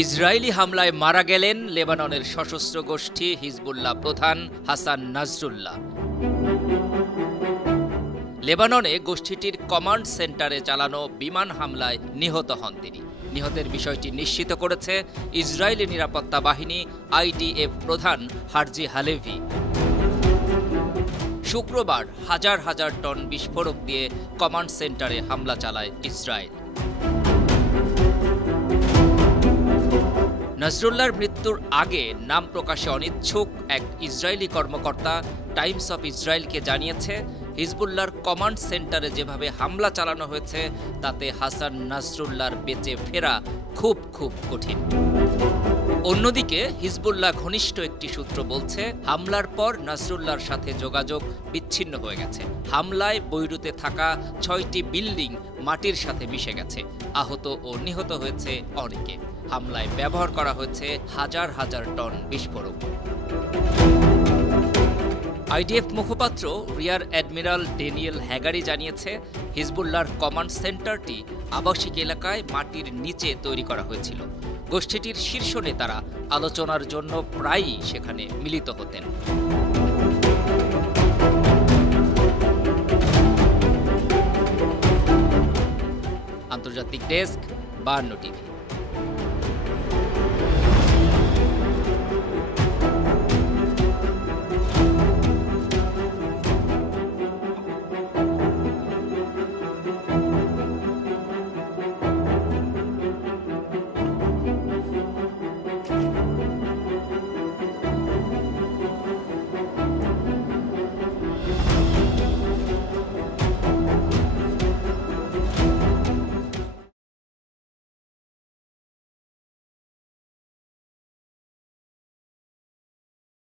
Israeli হামলায় মারা গেলেন লেবাননের সশস্ত্র গোষ্ঠী হিজবুল্লাহ প্রধান হাসান নাসরুল্লাহ। লেবাননে গোষ্ঠীটির কমান্ড সেন্টারে চালানো বিমান হামলায় নিহত হন তিনি। নিহতের বিষয়টি নিশ্চিত করেছে ইসরায়েলি নিরাপত্তা বাহিনী IDF প্রধান হার্জি হালেভি। শুক্রবার হাজার হাজার টন বিস্ফোরক দিয়ে কমান্ড সেন্টারে হামলা চালায় ইসরায়েল। নাসরুল্লাহর মৃত্যুর আগে নাম প্রকাশে অনিচ্ছুক এক ইসরায়েলি কর্মকর্তা টাইমস অফ ইসরায়েলকে জানিয়েছে, হিজবুল্লাহর কমান্ড সেন্টারে যেভাবে হামলা চালানো হয়েছে তাতে হাসান নাসরুল্লাহর বেঁচে ফেরা খুব কঠিন। অন্যদিকে হিজবুল্লাহ ঘনিষ্ঠ একটি সূত্র বলছে, হামলার পর নাসরুল্লাহর সাথে যোগাযোগ বিচ্ছিন্ন হয়ে গেছে। হামলায় বৈরুতে থাকা 6টি বিল্ডিং মাটির সাথে মিশে গেছে। আহত ও নিহত হয়েছে অনেকে। হামলায় ব্যবহার করা হয়েছে হাজার হাজার টন বিস্ফোরক। IDF মুখপাত্র রিয়ার অ্যাডমিরাল ড্যানিয়েল হ্যাগারি জানিয়েছে, হিজবুল্লাহর কমান্ড সেন্টারটি আবাসিক এলাকায় মাটির নিচে তৈরি করা হয়েছিল। গোষ্ঠীটির শীর্ষ নেতারা আলোচনার জন্য প্রায়ই সেখানে মিলিত হতেন। আন্তর্জাতিক ডেস্ক, 52 টিভি।